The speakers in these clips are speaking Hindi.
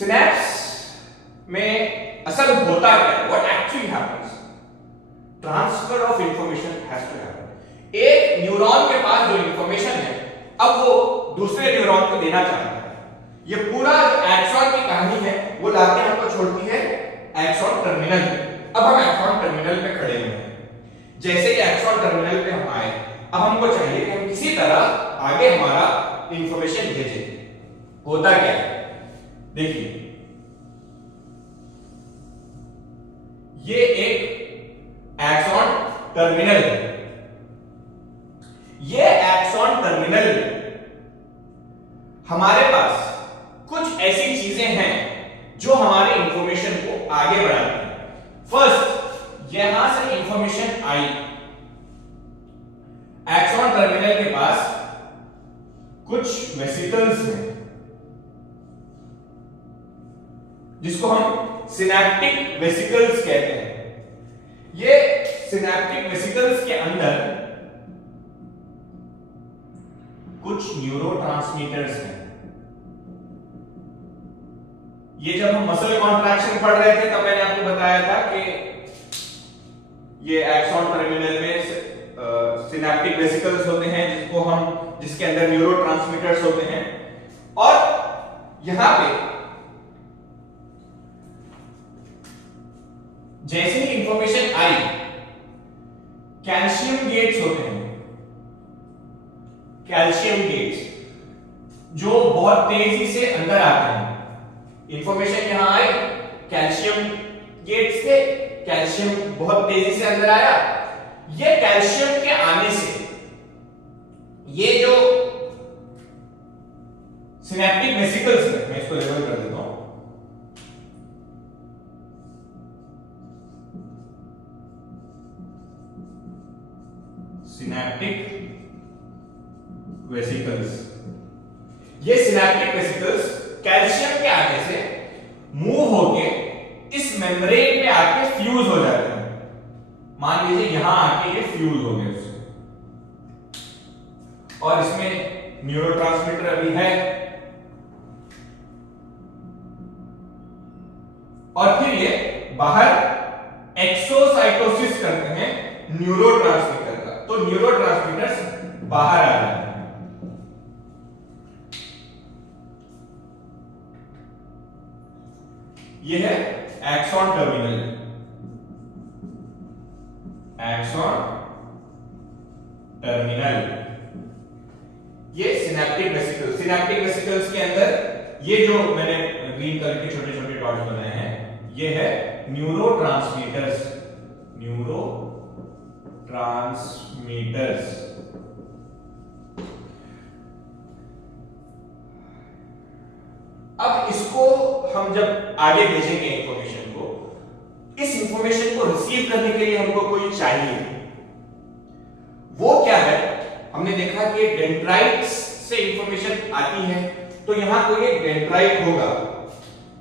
सिनेप्स में असल होता क्या है, what actually happens, transfer of information has to happen. एक न्यूरॉन के पास जो इंफॉर्मेशन है अब वो दूसरे न्यूरॉन को देना चाहता है। ये पूरा एक्सॉन की कहानी है वो लाके हमको छोड़ती है एक्सॉन टर्मिनल पे। अब हम एक्सॉन टर्मिनल पे खड़े हुए हैं। जैसे ही एक्सॉन टर्मिनल पे हम आए, अब हमको चाहिए कि हम किसी तरह आगे हमारा इंफॉर्मेशन भेजें। होता क्या है देखिए, ये एक एक्सॉन टर्मिनल है। ये एक्सॉन टर्मिनल हमारे पास कुछ ऐसी चीजें हैं जो हमारे इंफॉर्मेशन को आगे बढ़ाती हैं। फर्स्ट, यहां से इंफॉर्मेशन आई, एक्सॉन टर्मिनल के पास कुछ वेसिकल्स हैं जिसको हम सिनैप्टिक वेसिकल्स कहते हैं। ये सिनैप्टिक वेसिकल्स के अंदर कुछ न्यूरोट्रांसमीटर्स हैं। ये जब हम मसल कॉन्ट्रैक्शन पढ़ रहे थे तब मैंने आपको बताया था कि ये एक्सॉन टर्मिनल में सिनैप्टिक वेसिकल्स होते हैं जिसके अंदर न्यूरोट्रांसमीटर्स होते हैं। और यहां पे जैसे ही इंफॉर्मेशन आई, कैल्शियम गेट्स होते हैं, कैल्शियम गेट्स जो बहुत तेजी से अंदर आते हैं। इंफॉर्मेशन यहां आई, कैल्शियम गेट्स थे, कैल्शियम बहुत तेजी से अंदर आया। ये कैल्शियम के आने से ये जो सिनैप्टिक वेसिकल्स है, मैं इसको लेबल कर देता हूं, सिनैप्टिक वेसिकल्स, ये सिनैप्टिक वेसिकल्स कैल्शियम के आने से मूव होके इस मेम्ब्रेन पे आके फ्यूज हो जाते हैं। मान लीजिए यहां आके ये फ्यूज हो गए उससे, और इसमें न्यूरोट्रांसमीटर अभी है, और फिर ये बाहर एक्सोसाइटोसिस करते हैं न्यूरोट्रांसमीटर का, तो न्यूरोट्रांसमीटर्स बाहर आ जाते हैं। ये है एक्सॉन टर्मिनल, एक्सॉन टर्मिनल। ये सिनैप्टिक वेसिकल्स, सिनैप्टिक वेसिकल्स के अंदर ये जो मैंने ग्रीन कलर के छोटे छोटे डॉट्स बनाए हैं, ये है न्यूरोट्रांसमीटर्स, न्यूरोट्रांसमीटर्स। अब इसको हम जब आगे भेजेंगे इंफॉर्मेशन को, इस इंफॉर्मेशन को रिसीव करने के लिए हमको कोई चाहिए। वो क्या है, हमने देखा कि डेंड्राइट्स से इंफॉर्मेशन आती है, तो यहां कोई एक डेंड्राइट होगा।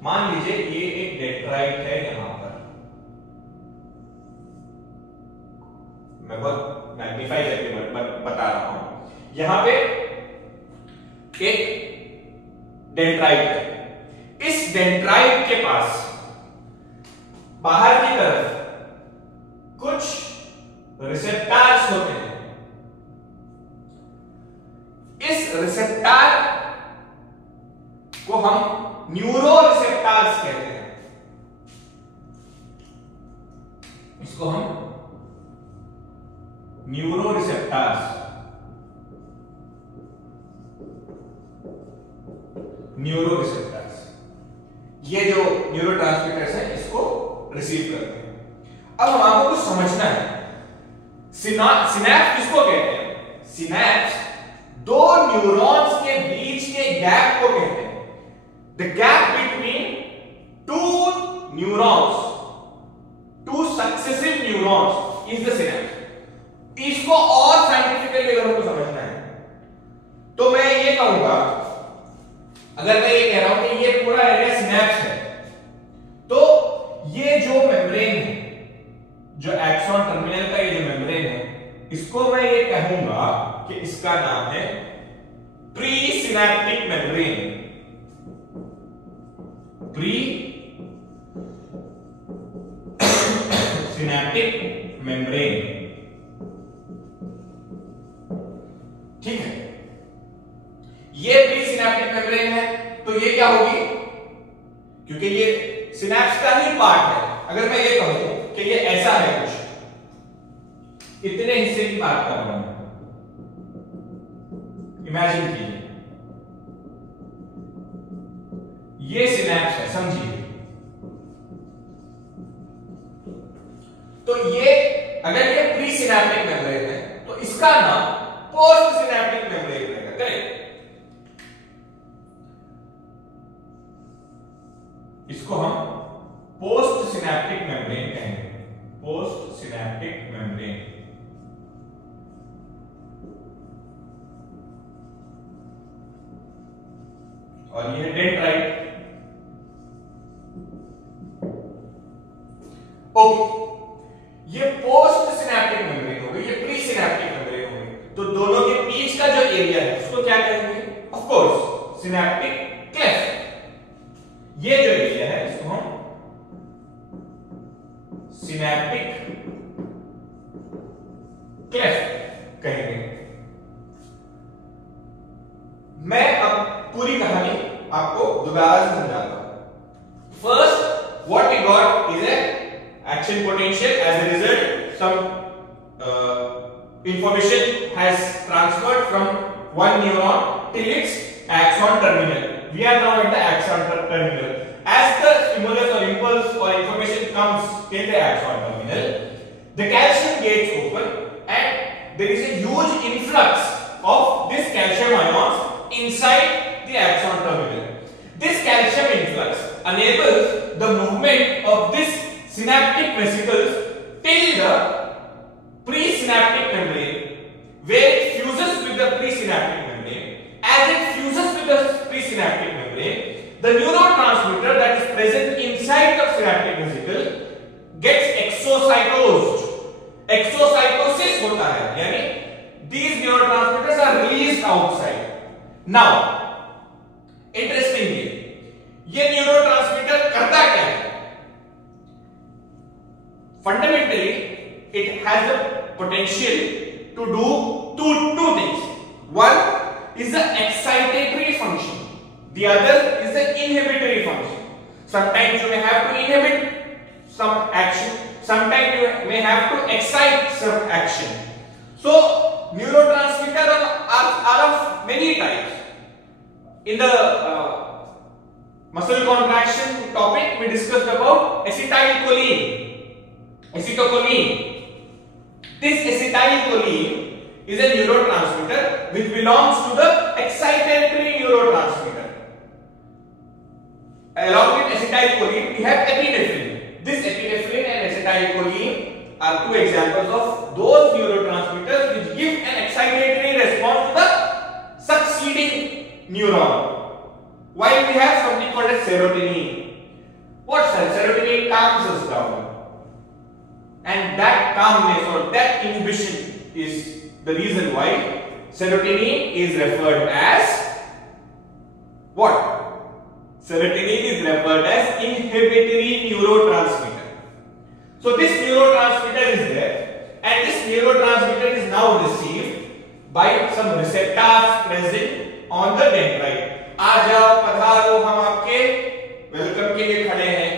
मान लीजिए ये एक डेंड्राइट है, यहां पर मैं बहुत मैग्नीफाई करके बता रहा हूं। यहां पे एक डेंड्राइट है। इस डेंड्राइट के पास बाहर की तरफ कुछ रिसेप्टर्स होते हैं। इस रिसेप्टर को हम न्यूरो रिसेप्टर्स कहते हैं। इसको हम न्यूरो रिसेप्टर्स, न्यूरो रिसेप्टर्स, ये जो न्यूरोट्रांसमीटर्स हैं इसको रिसीव करते हैं। अब हमको कुछ समझना है, सिनैप्स किसको कहते हैं? सिनैप्स दो न्यूरॉन्स के बीच के गैप को कहते हैं। The gap between two neurons, two successive neurons is the synapse. इसको और साइंटिफिकली अगर हमको समझना है तो मैं ये कहूंगा, अगर मैं ये कह रहा हूं कि ये पूरा एरिया सिनैप्स है, तो ये जो मेम्ब्रेन है, जो एक्सॉन टर्मिनल का ये जो मेम्ब्रेन है, इसको मैं ये कहूंगा कि इसका नाम है प्री सिनैप्टिक मेम्ब्रेन, ये प्री सिनेप्टिक मेम्ब्रेन है, तो ये क्या होगी, क्योंकि ये सिनेप्स का ही पार्ट है। अगर मैं ये कहूं कि ये ऐसा है कुछ, इतने हिस्से की बात कर रहा हूं, इमेजिन कीजिए ये सिनेप्स है, समझिए। तो ये अगर ये प्री सिनेप्टिक मेम्ब्रेन है तो इसका नाम पोस्ट सिनेप्टिक मेम्ब्रेन रहेगा, करेक्ट। इसको हम पोस्ट सिनेप्टिक मेम्ब्रेन कहेंगे, पोस्ट सिनेप्टिक मेम्ब्रेन। और ये डेंड्राइट। ओके, ये पोस्ट सिनेप्टिक मेम्ब्रेन हो गई, ये प्री सिनेप्टिक मेम्ब्रेन हो गई। तो दोनों के बीच का जो एरिया है उसको क्या कहेंगे, ऑफ कोर्स सिनेप्टिक क्लेफ्ट। ये जो एरिया है इसको हम सिनेप्टिक क्लेफ्ट कहेंगे। मैं अब पूरी कहानी आपको दोबारा से समझाता हूं। First, what we got is a action potential. As a result, some information has transferred from one neuron till its axon terminal. We are now at the axon terminal. As the stimulus or impulse or information comes till the axon terminal, the calcium gates open and there is a huge influx of this calcium ions inside the axon terminal. This calcium influx enables the movement of this synaptic vesicles till the presynaptic membrane, where it fuses with the presynaptic membrane. As it fuses with the presynaptic membrane, the neurotransmitter that is present inside the synaptic vesicle gets exocytosed. Exocytosis होता है, यानी these neurotransmitters are released outside. Now, interestingly, ये neurotransmitter करता क्या है? Fundamentally, it has the potential to do two things. One is the excitatory function, the other is the inhibitory function. Sometimes you may have to inhibit some action, sometimes you may have to excite some action. So neurotransmitters are of many types. In the muscle contraction topic, we discussed about acetylcholine, acetylcholine. This acetylcholine is a neurotransmitter which belongs to the excitatory neurotransmitter. Along with acetylcholine, we have epinephrine. This epinephrine and acetylcholine are two examples of those neurotransmitters which give an excitatory response to the succeeding neuron. While we have something called as serotonin. What serotonin calms us down. And that calmness or that inhibition is the reason why serotonin is referred as what? Serotonin is referred as inhibitory neurotransmitter. So this neurotransmitter is there and this neurotransmitter is now received by some receptors present on the dendrite. आ जाओ पधारो, हम आपके वेलकम के लिए खड़े हैं.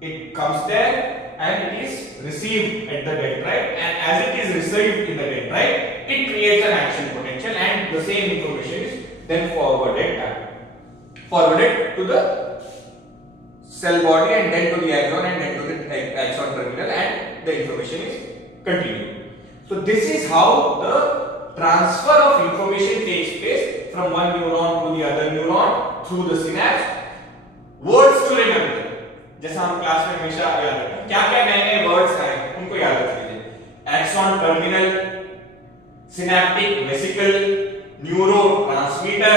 It comes there and it is received at the dendrite, and as it is received in the dendrite, it creates an action potential and the same information is then forwarded to the cell body and then to the axon and then to the axon terminal, and the information is continued. So this is how the transfer of information takes place from one neuron to the other neuron through the synapse. Words to remember. जैसा हम क्लास में हमेशा याद रखते हैं, क्या क्या नए नए वर्ड्स आए उनको याद रख लीजिए. Axon terminal, synaptic vesicle, neurotransmitter,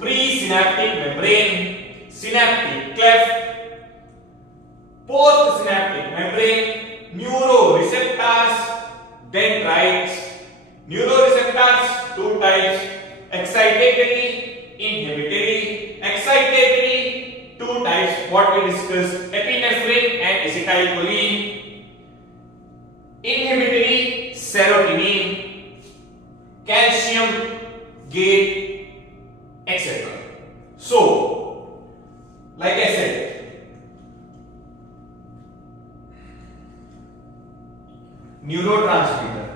pre synaptic membrane, synaptic cleft, post synaptic membrane, neuro receptors, dendrites. Neuroreceptors, two types: excitatory, inhibitory. Excitatory, two types, what we discussed: epinephrine and acetylcholine. Inhibitory, serotonin. Calcium gate etc. So, like I said, neurotransmitter,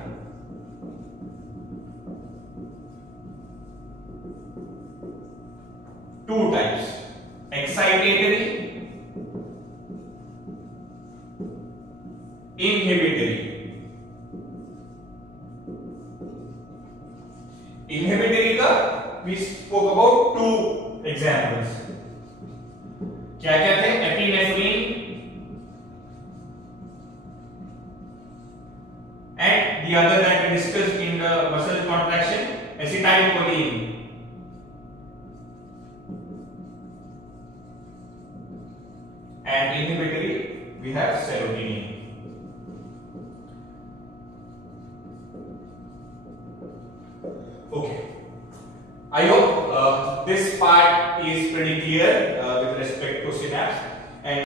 two types, excitatory, inhibitory. Inhibitory का we spoke about two examples. क्या क्या थे? Epinephrine and the other that we discussed in the muscle contraction, acetylcholine. And inhibitory we have serotonin. Okay, I hope this part is pretty clear with respect to synapse.